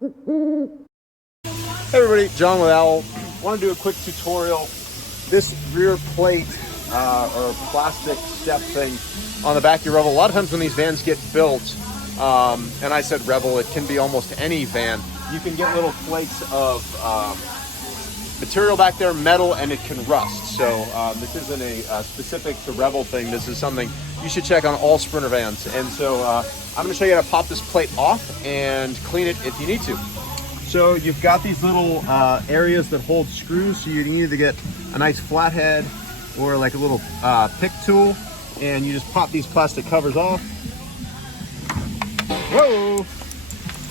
Hey everybody, John with Owl. Want to do a quick tutorial. This rear plate or plastic step thing on the back of your Revel. A lot of times when these vans get built, and I said Revel, it can be almost any van, you can get little flakes of material back there, metal, and it can rust. So this isn't a specific to Revel thing. This is something you should check on all Sprinter vans. And so I'm going to show you how to pop this plate off and clean it if you need to. So you've got these little areas that hold screws. So you can either get a nice flathead or like a little pick tool, and you just pop these plastic covers off. Whoa,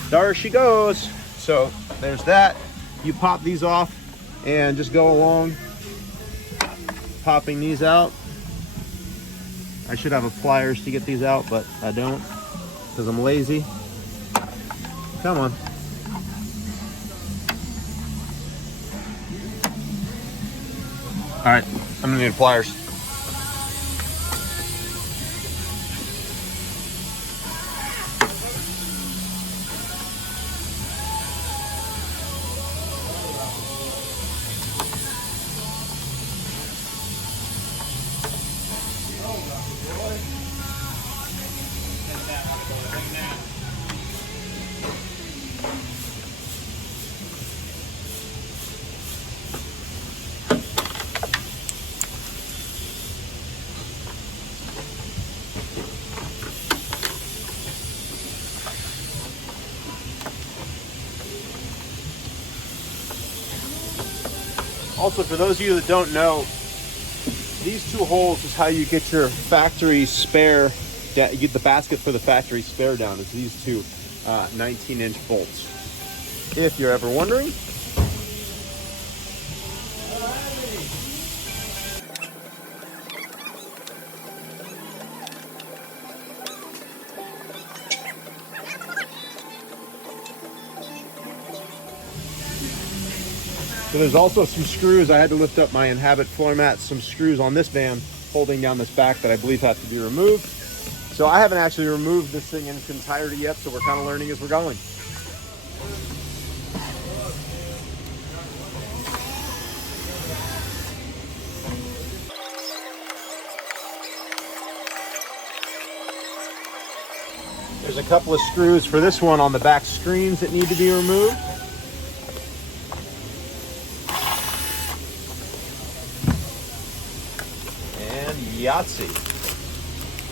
there she goes. So there's that. You pop these off and just go along popping these out. I should have a pliers to get these out, but I don't because I'm lazy. Come on. All right, I'm gonna need pliers. Also, for those of you that don't know, these two holes is how you get your factory spare, you get the basket for the factory spare down, is these two 19-inch bolts, if you're ever wondering. So there's also some screws. I had to lift up my Inhabit floor mat, some screws on this van holding down this back that I believe have to be removed. So I haven't actually removed this thing in its entirety yet, so we're kind of learning as we're going. There's a couple of screws for this one on the back screens that need to be removed. Yahtzee.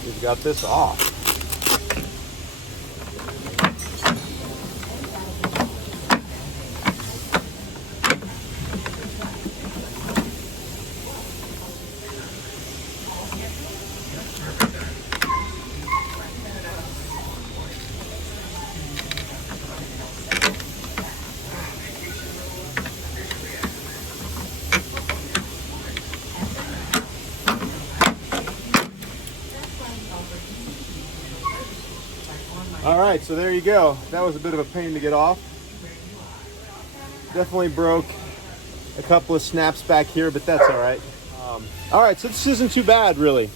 We've got this off. All right, so there you go. That was a bit of a pain to get off. Definitely broke a couple of snaps back here, but that's all right. All right, so this isn't too bad, really,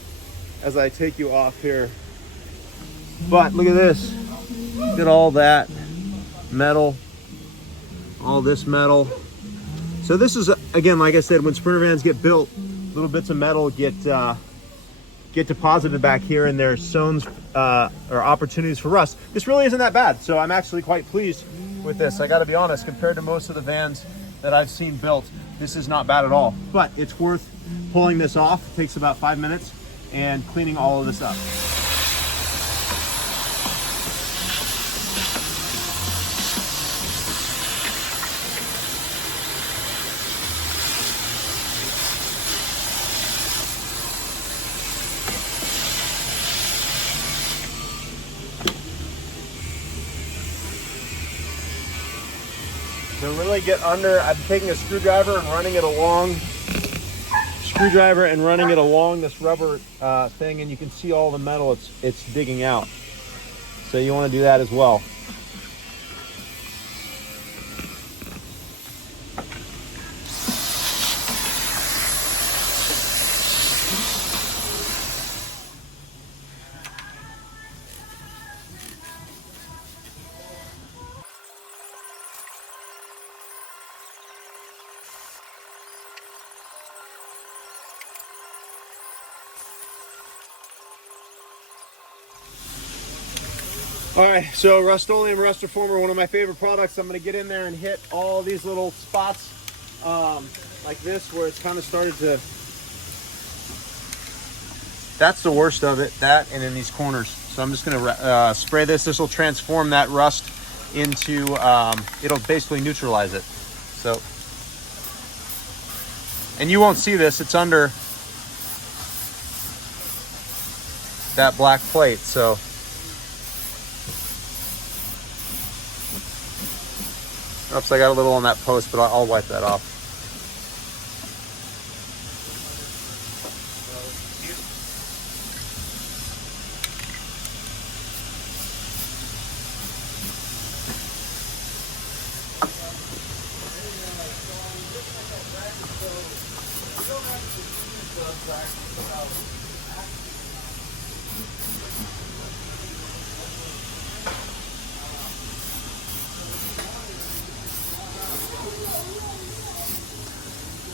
as I take you off here. But look at this. Look at all that metal, all this metal. So this is, again, like I said, when Sprinter vans get built, little bits of metal get deposited back here, and there's zones or opportunities for rust. This really isn't that bad, so I'm actually quite pleased with this. I got to be honest, compared to most of the vans that I've seen built, this is not bad at all. But it's worth pulling this off. It takes about 5 minutes, and cleaning all of this up. To really get under, I'm taking a screwdriver and running it along this rubber thing, and you can see all the metal it's digging out. So you want to do that as well. All right, so Rust-Oleum Rust Reformer, one of my favorite products. I'm gonna get in there and hit all these little spots like this where it's kind of started to, that's the worst of it, that and in these corners. So I'm just gonna spray this. This will transform that rust into, it'll basically neutralize it. So, and you won't see this, it's under that black plate, so. Oops, I got a little on that post, but I'll wipe that off.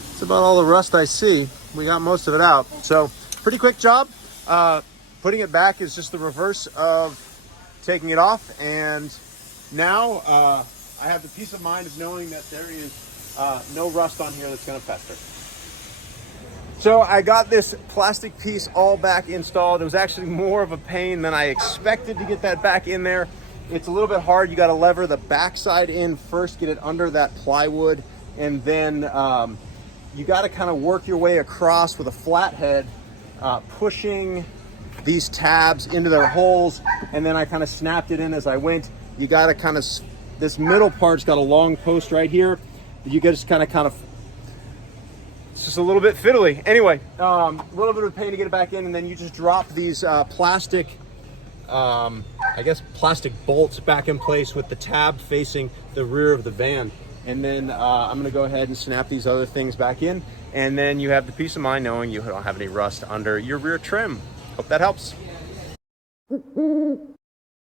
That's about all the rust I see. We got most of it out. So pretty quick job. Putting it back is just the reverse of taking it off. And now I have the peace of mind of knowing that there is no rust on here that's gonna fester. So I got this plastic piece all back installed. It was actually more of a pain than I expected to get that back in there. It's a little bit hard. You got to lever the backside in first, get it under that plywood, and then you got to kind of work your way across with a flathead, pushing these tabs into their holes, and then I kind of snapped it in as I went. You got to kind of, this middle part's got a long post right here. You just kind of, it's just a little bit fiddly. Anyway, a little bit of pain to get it back in, and then you just drop these plastic, I guess plastic bolts back in place with the tab facing the rear of the van. And then I'm gonna go ahead and snap these other things back in, and then you have the peace of mind knowing you don't have any rust under your rear trim. Hope that helps.